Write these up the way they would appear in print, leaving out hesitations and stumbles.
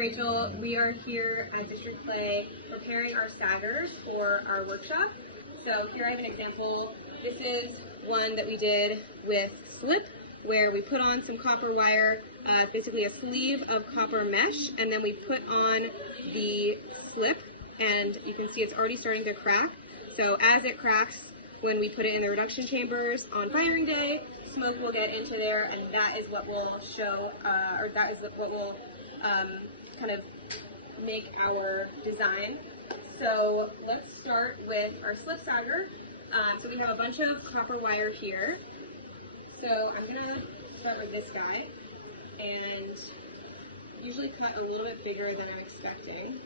Rachel. We are here at District Clay preparing our saggers for our workshop. So here I have an example. This is one that we did with slip, where we put on some copper wire, basically a sleeve of copper mesh, and then we put on the slip, and you can see it's already starting to crack. So as it cracks, when we put it in the reduction chambers on firing day, smoke will get into there, and that is what will show, or that is what will kind of make our design. So let's start with our slip sagger. So we have a bunch of copper wire here. So I'm gonna start with this guy, and usually cut a little bit bigger than I'm expecting.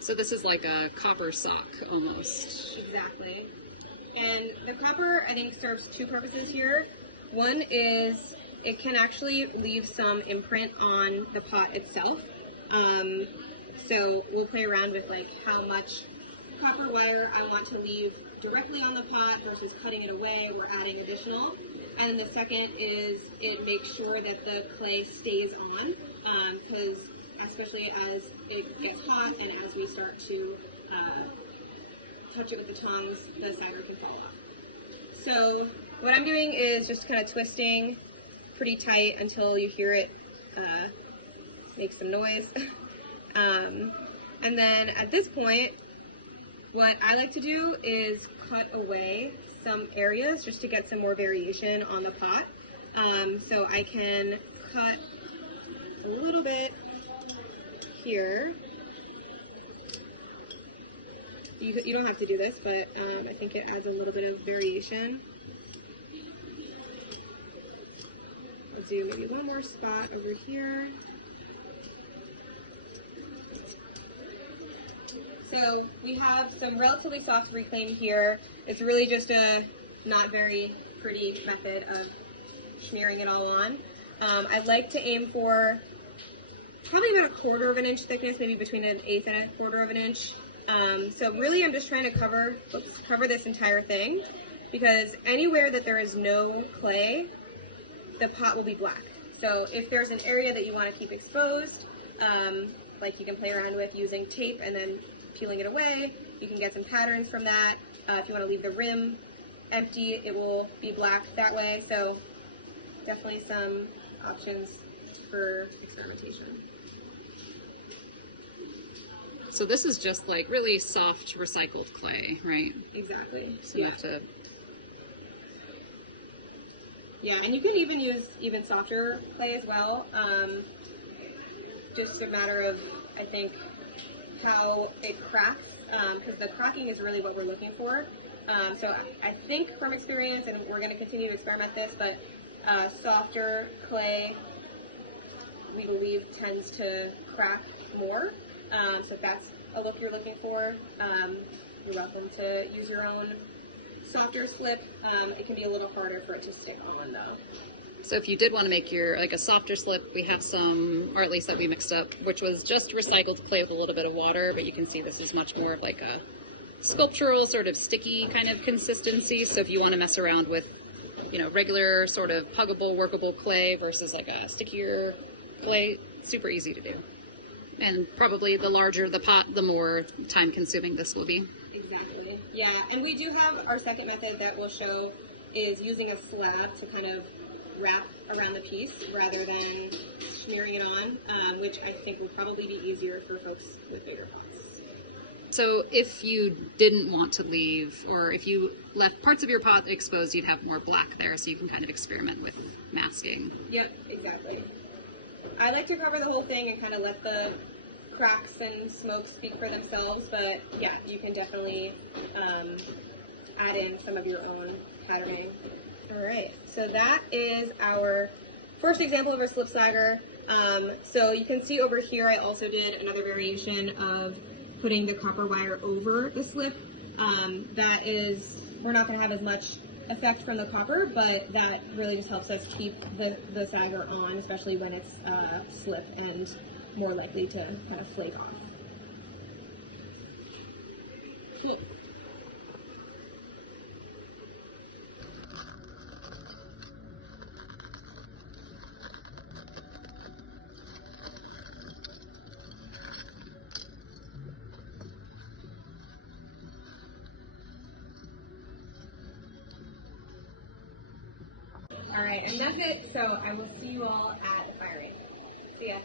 So this is like a copper sock almost. Exactly. And the copper, I think, serves two purposes here. One is it can actually leave some imprint on the pot itself. So we'll play around with like how much copper wire I want to leave directly on the pot versus cutting it away. We're adding additional. And then the second is it makes sure that the clay stays on, because especially as it gets hot and as we start to touch it with the tongs, the sagger can fall off. So what I'm doing is just kind of twisting pretty tight until you hear it make some noise. And then at this point, what I like to do is cut away some areas just to get some more variation on the pot. So I can cut a little bit here. You don't have to do this, but I think it adds a little bit of variation. I'll do maybe one more spot over here. So we have some relatively soft reclaim here. It's really just a not very pretty method of smearing it all on. I like to aim for probably about 1/4 of an inch thickness, maybe between 1/8 and 1/4 of an inch. So really I'm just trying to cover this entire thing, because anywhere that there is no clay, the pot will be black. So if there's an area that you want to keep exposed, like you can play around with using tape and then peeling it away, you can get some patterns from that. If you want to leave the rim empty, it will be black that way. So definitely some options for experimentation. So this is just like really soft recycled clay, right? Exactly. So you have to... Yeah, and you can even use even softer clay as well. Just a matter of, I think, how it cracks, because the cracking is really what we're looking for. So I think from experience, and we're going to continue to experiment this, but softer clay, we believe, tends to crack more. So if that's a look you're looking for, you're welcome to use your own softer slip. It can be a little harder for it to stick on though. So if you did want to make your, like a softer slip, we have some, or at least that we mixed up, which was just recycled clay with a little bit of water, but you can see this is much more of like a sculptural sort of sticky kind of consistency. So if you want to mess around with, you know, regular sort of huggable, workable clay versus like a stickier clay, super easy to do. And probably the larger the pot, the more time consuming this will be. Exactly. Yeah, and we do have our second method that we'll show is using a slab to kind of wrap around the piece rather than smearing it on, which I think will probably be easier for folks with bigger pots. So if you didn't want to leave, or if you left parts of your pot exposed, you'd have more black there, so you can kind of experiment with masking. Yep, exactly. I like to cover the whole thing and kind of let the cracks and smoke speak for themselves, but yeah, you can definitely add in some of your own patterning. All right, so that is our first example of our slip sagger. So you can see over here I also did another variation of putting the copper wire over the slip. That is, we're not going to have as much effect from the copper, but that really just helps us keep the sagger on, especially when it's slip and more likely to kind of flake off. Cool. All right, and that's it. So I will see you all at the firing. See ya.